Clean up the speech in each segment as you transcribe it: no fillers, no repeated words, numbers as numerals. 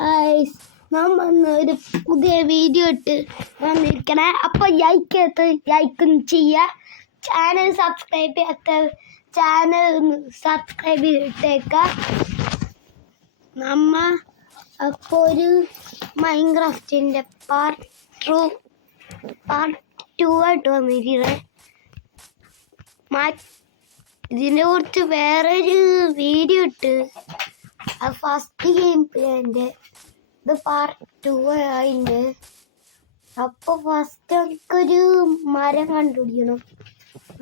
Guys ഒരു പുതിയ video ഇട്ട് വന്നിരിക്കണേ. അപ്പോൾ ലൈക്കും ചെയ്യുക. ചാനൽ സബ്സ്ക്രൈബ് ചെയ്യാത്ത ചാനൽ സബ്സ്ക്രൈബ് ചെയ്തിട്ടേക്ക. അപ്പോൾ ഒരു മൈൻക്രാഫ്റ്റിൻ്റെ പാർട്ട് 2 ആയിട്ട് വന്നിരിക്കണേ. ഇതിനെ കുറിച്ച് വേറൊരു വീഡിയോ ഇട്ട് ഫസ്റ്റ് ഗെയിം പ്ലേൻ്റെ ഇത് പാർട്ട് 2 ആയിണ്ട്. അപ്പോൾ ഫസ്റ്റ് നമുക്കൊരു മരം കണ്ടുപിടിക്കണം.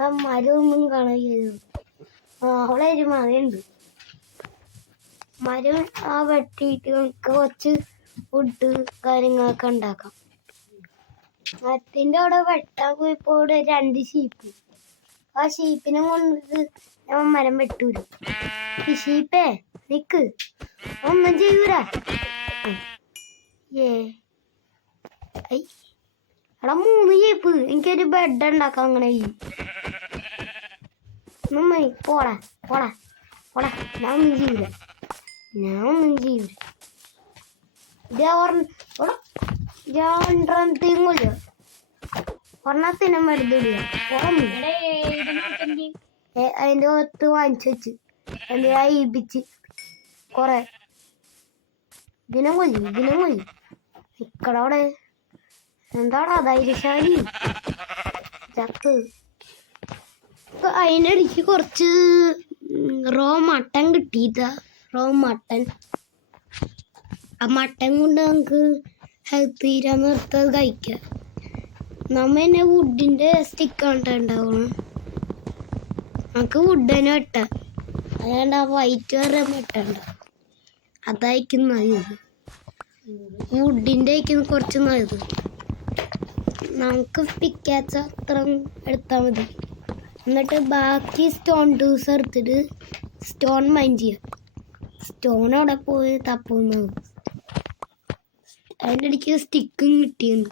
ആ മരമൊന്നും കാണരുത്. അവിടെ ഒരു മരമുണ്ട്. മരം വെട്ടിയിട്ട് നമുക്ക് കുറച്ച് ഫുഡ് കാര്യങ്ങളൊക്കെ ഉണ്ടാക്കാം. മരത്തിൻ്റെ അവിടെ വെട്ടാൻ പോയപ്പോൾ ഇവിടെ 2 ഷീപ്പ്. ആ ഷീപ്പിനെ കൊണ്ടിട്ട് ഞാൻ മരം വെട്ടൂല. ഈ ഷീപ്പേ നിക്ക്, ഒന്നും ചെയ്യൂല. എടാ 3 ഷീപ്പ്, എനിക്കൊരു ബെഡ് ഉണ്ടാക്കാം. അങ്ങനെ പോടാ പോടാ പോടാ. ഞാൻ ഒന്നും ചെയ്യൂല. ഒരെണ്ണത്തിനെ മരുന്നില്ല. അതിൻ്റെ ഒത്ത് വാങ്ങിച്ചു വെച്ച് എന്തിനാ ഈപ്പിച്ച് കൊറേ ഇതിനെ കൊല്ലി ഇക്കടവിടെ എന്താടാ ധൈര്യശാലി ചത്ത്. അതിനിടയ്ക്ക് കുറച്ച് റോ മട്ടൻ കിട്ടിയിട്ടാ. ആ മട്ടൻ കൊണ്ട് നമുക്ക് തീരാൻ നിർത്തത് കഴിക്കാം. തന്നെ വുഡിൻ്റെ സ്റ്റിക്കാണ് ഉണ്ടാവണം. നമുക്ക് വുഡ് തന്നെ വെട്ടാം. അതുകൊണ്ട് ആ വൈറ്റ് വരെ വെട്ടണ്ട. അതായിരിക്കും നല്ലത്. വുഡിൻ്റെ ആയിരിക്കും കുറച്ച് നല്ലത്. നമുക്ക് പിക്കാച്ച അത്ര എടുത്താൽ മതി. എന്നിട്ട് ബാക്കി സ്റ്റോൺ ടൂൾസ് എടുത്തിട്ട് സ്റ്റോൺ മൈൻ ചെയ്യാം. സ്റ്റോൺ അവിടെ പോയി തപ്പുന്നത്. അതിൻ്റെ ഇടയ്ക്ക് സ്റ്റിക്കും കിട്ടിയുണ്ട്.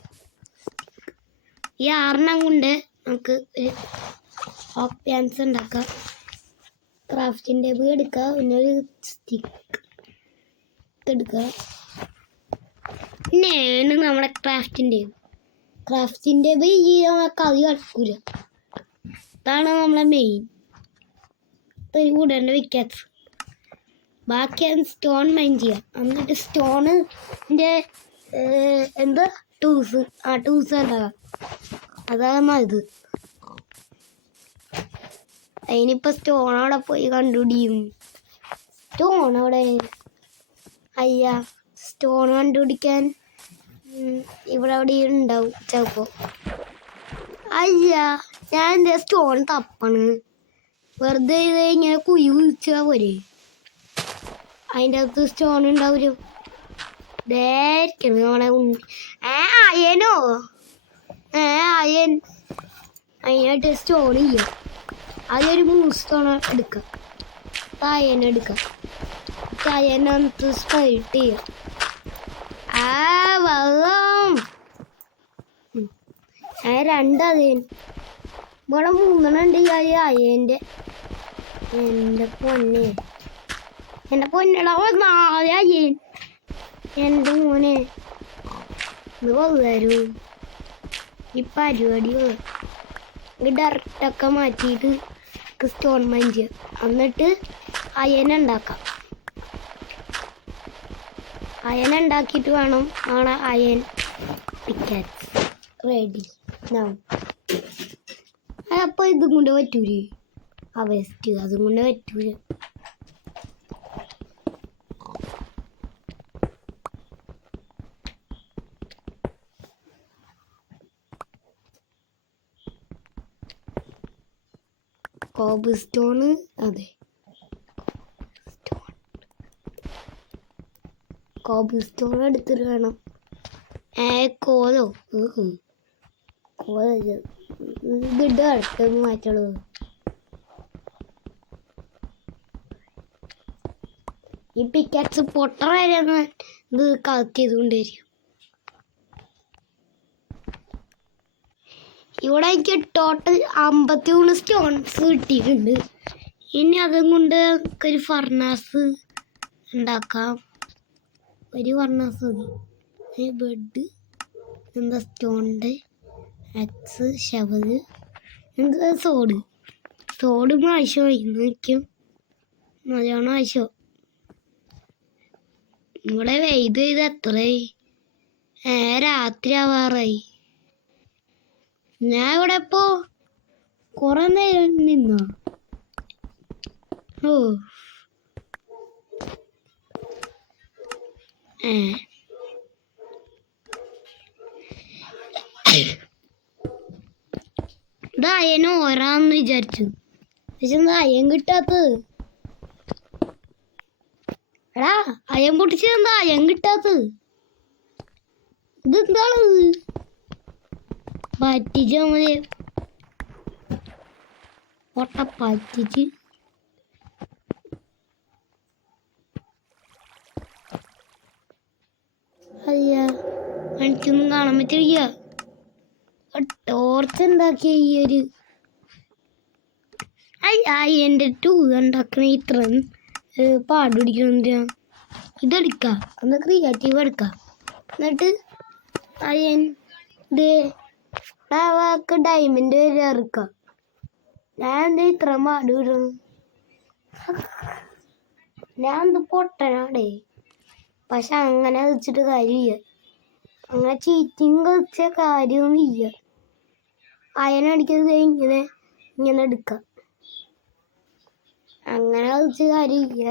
ഈ 6 കൊണ്ട് നമുക്ക് ഒരു ഓപ്യാൻസ് ഉണ്ടാക്കാം. ക്രാഫ്റ്റിംഗ് ടേബിൾ എടുക്കുക. പിന്നെ ഒരു സ്റ്റിക്ക് എടുക്കുക. പിന്നെയാണ് നമ്മുടെ ക്രാഫ്റ്റിംഗ് ടേബിൾ ഈ കറി കളിക്കൂല. അതാണ് നമ്മളെ മെയിൻ. ഒരു കൂടേണ്ട വിക്കാസ്. ബാക്കിയാണ് സ്റ്റോൺ മൈൻ ചെയ്യുക. എന്നിട്ട് സ്റ്റോണിൻ്റെ ടൂൾസ് ഉണ്ടാകാം. അതാണ് ഇത്. അതിനിപ്പോൾ സ്റ്റോൺ അവിടെ പോയി കണ്ടുപിടിക്കും. സ്റ്റോൺ അവിടെ സ്റ്റോൺ കണ്ടുപിടിക്കാൻ ഇവിടെ ഉണ്ടാവും ചിലപ്പോൾ. ഞാൻ എൻ്റെ സ്റ്റോൺ തപ്പാണ്. വെറുതെ ഇത് ഇങ്ങനെ കുഴിച്ചാൽ പോരെ. അതിൻ്റെ അകത്ത് സ്റ്റോൺ ഉണ്ടാവില്ല. നമ്മളെ അയനോ അതിനായിട്ട് സ്റ്റോൺ ചെയ്യാം. അതൊരു 3 സ്റ്റോൺ എടുക്കാം. അയനെടുക്കാം. അയനകത്ത് സ്പൈറ്റ് ചെയ്യാം. വെള്ളം 2 അയൻ. ഇവിടെ 3 ഉണ്ട്. അയൻ്റെ എൻ്റെ പൊന്നടാ 4 അയൻ. എൻ്റെ മോനെ ഇത് വരും. ഈ പരിപാടികൾ ഡയറക്റ്റൊക്കെ മാറ്റിയിട്ട് സ്റ്റോൺ മൈൻ ചെയ്യാം. എന്നിട്ട് അയനുണ്ടാക്കാം. അയനുണ്ടാക്കിയിട്ട് വേണം അയൻ പിക്കാക്സ് റെഡി. അപ്പോൾ ഇതും കൊണ്ട് പറ്റൂലേ. ആ വേസ്റ്റ് അതും കൊണ്ട് പറ്റൂല. Cobb stone. അതെ, കോബ് സ്റ്റോൺ എടുത്തിട്ട് വേണം കോലോ ഇത് അടുത്ത് മാറ്റുള്ളത്. ഈ പിക്കാക്സ് പൊട്ടറായിരുന്നു. ഇത് കളക്ട് ചെയ്തുകൊണ്ടിരിക്കും. ഇവിടെ എനിക്ക് ടോട്ടൽ 53 സ്റ്റോൺസ് കിട്ടിയിട്ടുണ്ട്. ഇനി അതും കൊണ്ട് ഒരു ഫർണാസ് ഉണ്ടാക്കാം. ഒരു പറഞ്ഞാൽ മതി. ബെഡ് എന്താ സ്റ്റോണിൻ്റെ എക്സ് ഷവറ് എന്താ സോഡും ആവശ്യമായി നിൽക്കും. നല്ലോണം ആവശ്യം. ഇവിടെ വെയ്ത് എത്രയായി? രാത്രി ആവാറായി. ഞാൻ ഇവിടെ ഇപ്പോ കുറെ നേരം നിന്നോ. ഓ ഇത് അയന് ഓരാന്ന് വിചാരിച്ചു. പക്ഷെ എന്താ അയൻ കിട്ടാത്തത്? എടാ അയൻ പൊട്ടിച്ചെന്താ അയൻ കിട്ടാത്തത്? ഇതെന്താണ് പറ്റിച്ച മതി പൊട്ട പറ്റിച്ച്. അയ്യ എനിക്കൊന്നും കാണാൻ പറ്റില്ല. ടോർച്ച് ഉണ്ടാക്കിയ ഈ ഒരു എൻ്റെ ഉണ്ടാക്കണ ഇത്ര പാട് പിടിക്കണ. ഇതെടുക്കാം, ഒന്ന് ക്രിയേറ്റീവ് എടുക്കാം. എന്നിട്ട് അയൻ വാക്ക് ഡയമണ്ട് വരെ ഇറക്കാം. ഞാൻ എന്താ ഇത്ര പാട് വിടണം? ഞാൻ എന്ത് പൊട്ടനാടേ. പക്ഷെ അങ്ങനെ വെച്ചിട്ട് കാര്യമില്ല. അങ്ങനെ ചീറ്റിങ് കളിച്ച കാര്യമൊന്നുമില്ല. അയനടിക്കുന്നത് ഇങ്ങനെ എടുക്കാം. അങ്ങനെ കളിച്ച കാര്യമില്ല.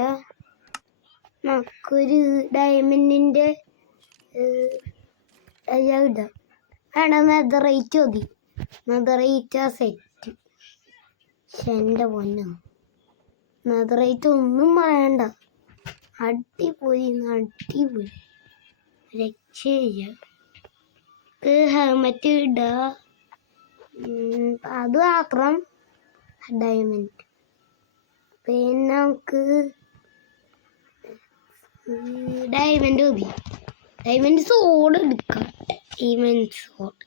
നമുക്കൊരു ഡയമണ്ടിൻ്റെ ഇടാം. വേണ്ട നെതറേറ്റ് മതി. നെതറേറ്റ് സെറ്റ്. എൻ്റെ പൊന്നോ, നെതറേറ്റ് ഒന്നും പറയണ്ട. അടിപൊളി രക്ഷയില്ല. ഹെൽമെറ്റ് ഇടുക, അത് മാത്രം ഡയമണ്ട്. പിന്നെ നമുക്ക് ഡയമണ്ട് മതി. ഡയമണ്ട് സോഡ് എടുക്കാം. ഡയമണ്ട് സോഡ്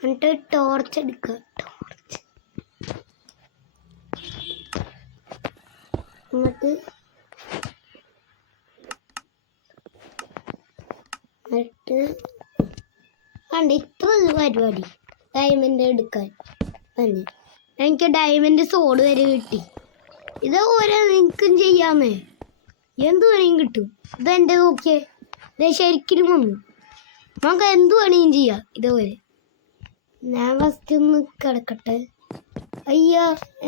എന്നിട്ട് ടോർച്ച് എടുക്കുക. എന്നിട്ട് കണ്ട ഇത്ര പരിപാടി ഡയമണ്ട് എടുക്കാൻ തന്നെ. എനിക്ക് ഡയമണ്ട് സോഡ് വരെ കിട്ടി. ഇതേപോലെ നിനക്കും ചെയ്യാമേ, എന്ത് വേണമെങ്കിലും കിട്ടും. ഇതെൻ്റെ നോക്കിയേ, ഇതേ ശരിക്കും വന്നു. നമുക്ക് എന്ത് വേണമെങ്കിലും ചെയ്യാം ഇതേപോലെ. ഞാൻ ഫസ്റ്റ് ഒന്ന് കിടക്കട്ടെ. അയ്യ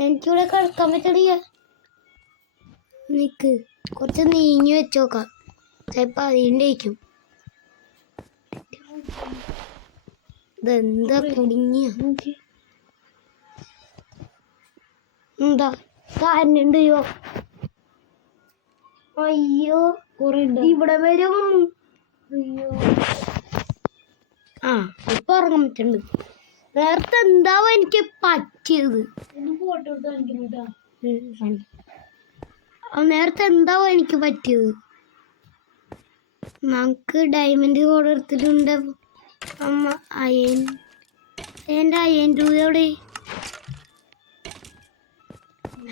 എനിക്കിവിടെ കിടക്കാൻ പറ്റില്ല. നിക്ക് കുറച്ച് നീങ്ങി വെച്ചോക്കാം. ചിലപ്പോൾ അതിൻ്റെ ആയിരിക്കും. ഇതെന്താ കുടുങ്ങിയ എന്താ കാരനുണ്ടോ? അയ്യോ ഇവിടെ വരെ വന്നു. അയ്യോ ഇപ്പൊ ഉറങ്ങാൻ പറ്റുന്നുണ്ട്. നേരത്തെ എന്താവോ എനിക്ക് പറ്റിയത്. നേരത്തെ എന്താവോ എനിക്ക് പറ്റിയത്. നമുക്ക് ഡയമണ്ട് ഓർഡർ എടുത്തിട്ടുണ്ട്. അമ്മ എൻ്റെ അയ്യൻ രൂപ എവിടെ?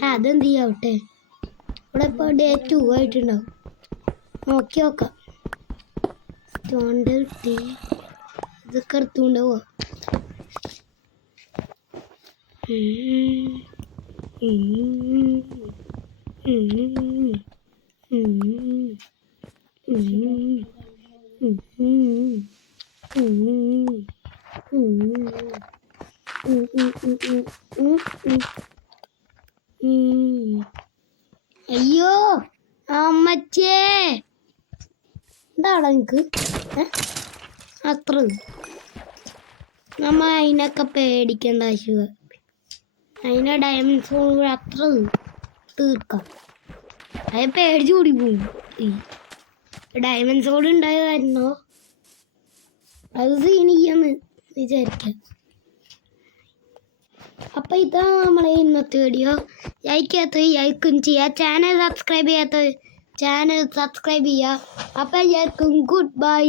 അതെന്ത് ചെയ്യാവട്ടെ. ഇവിടെ ഇപ്പോൾ ഡേ 2 ആയിട്ടുണ്ടാവും. നോക്കി നോക്കാം. സ്റ്റോണ്ട് കിട്ടി. ഇതൊക്കെ എടുത്തുകൊണ്ടുപോവാ. അയ്യോ അമ്മച്ചേ, എന്താടാ എനിക്ക് അത്ര നമ്മ അതിനൊക്കെ പേടിക്കേണ്ട ആവശ്യമില്ല. അതിനെ ഡയമണ്ട് സോഡ് അത്ര തീർക്കാം. അത് പേടിച്ച് കൂടി പോകും. ഡയമണ്ട് സോഡ് ഉണ്ടായതായിരുന്നോ അത് സീനിക്കാന്ന് വിചാരിക്കാം. അപ്പം ഇതാണ് നമ്മളെ ഇന്നത്തെ വീഡിയോ. ലൈക്കും ചെയ്യുക. ചാനൽ സബ്സ്ക്രൈബ് ചെയ്യാത്ത ചാനൽ സബ്സ്ക്രൈബ് ചെയ്യുക. അപ്പം എല്ലാവർക്കും ഗുഡ് ബൈ.